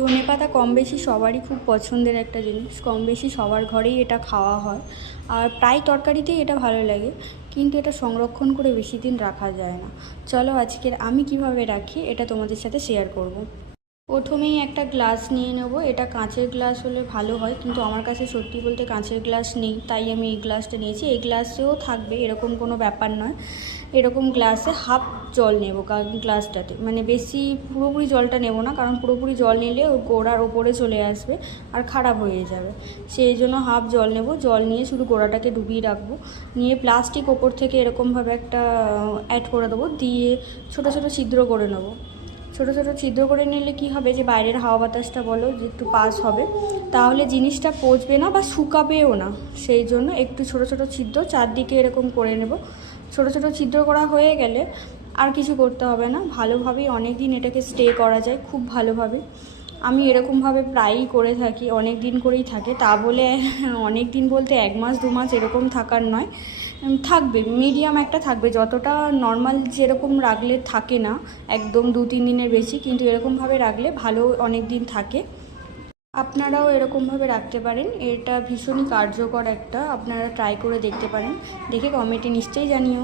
ধনেপাতা কম বেশি সবারই খুব পছন্দের একটা জিনিস, কম বেশি সবার ঘরেই এটা খাওয়া হয়। আর প্রায় তরকারিতেই এটা ভালো লাগে, কিন্তু এটা সংরক্ষণ করে বেশি দিন রাখা যায় না। চলো আজকের আমি কিভাবে রাখি এটা তোমাদের সাথে শেয়ার করব। প্রথমেই একটা গ্লাস নিয়ে নেব। এটা কাঁচের গ্লাস হলে ভালো হয়, কিন্তু আমার কাছে সত্যি বলতে কাঁচের গ্লাস নেই, তাই আমি এই গ্লাসটা নিয়েছি। এই গ্লাসেও থাকবে এরকম কোনো ব্যাপার নয়। এরকম গ্লাসে হাফ জল নেব, কারণ গ্লাসটাতে মানে বেশি পুরোপুরি জলটা নেব না, কারণ পুরোপুরি জল নিলে ওই গোড়ার ওপরে চলে আসবে আর খারাপ হয়ে যাবে। সেই জন্য হাফ জল নেব। জল নিয়ে শুধু গোড়াটাকে ডুবিয়ে রাখবো, নিয়ে প্লাস্টিক ওপর থেকে এরকমভাবে একটা অ্যাড করে দেবো, দিয়ে ছোটো ছোটো ছিদ্র করে নেবো। ছোটো ছোটো ছিদ্র করে নিলে কি হবে, যে বাইরের হাওয়া বাতাসটা বলো যে একটু পাস হবে, তাহলে জিনিসটা পচবে না বা শুকাবেও না। সেই জন্য একটু ছোটো ছোটো ছিদ্র চারদিকে এরকম করে নেব। ছোটো ছোটো ছিদ্র করা হয়ে গেলে আর কিছু করতে হবে না, ভালোভাবেই অনেক দিন এটাকে স্টে করা যায় খুব ভালোভাবে। আমি এরকমভাবে প্রায়ই করে থাকি, অনেক দিন করেই থাকে। তা বলে অনেক দিন বলতে 1 মাস 2 মাস এরকম থাকার নয়, থাকবে মিডিয়াম একটা থাকবে, যতটা নর্মাল যেরকম রাখলে থাকে না একদম 2-3 দিনের বেশি, কিন্তু এরকমভাবে রাখলে ভালো অনেক দিন থাকে। আপনারাও এরকমভাবে রাখতে পারেন, এটা ভীষণই কার্যকর একটা, আপনারা ট্রাই করে দেখতে পারেন, দেখে কমেন্টে নিশ্চয়ই জানিও।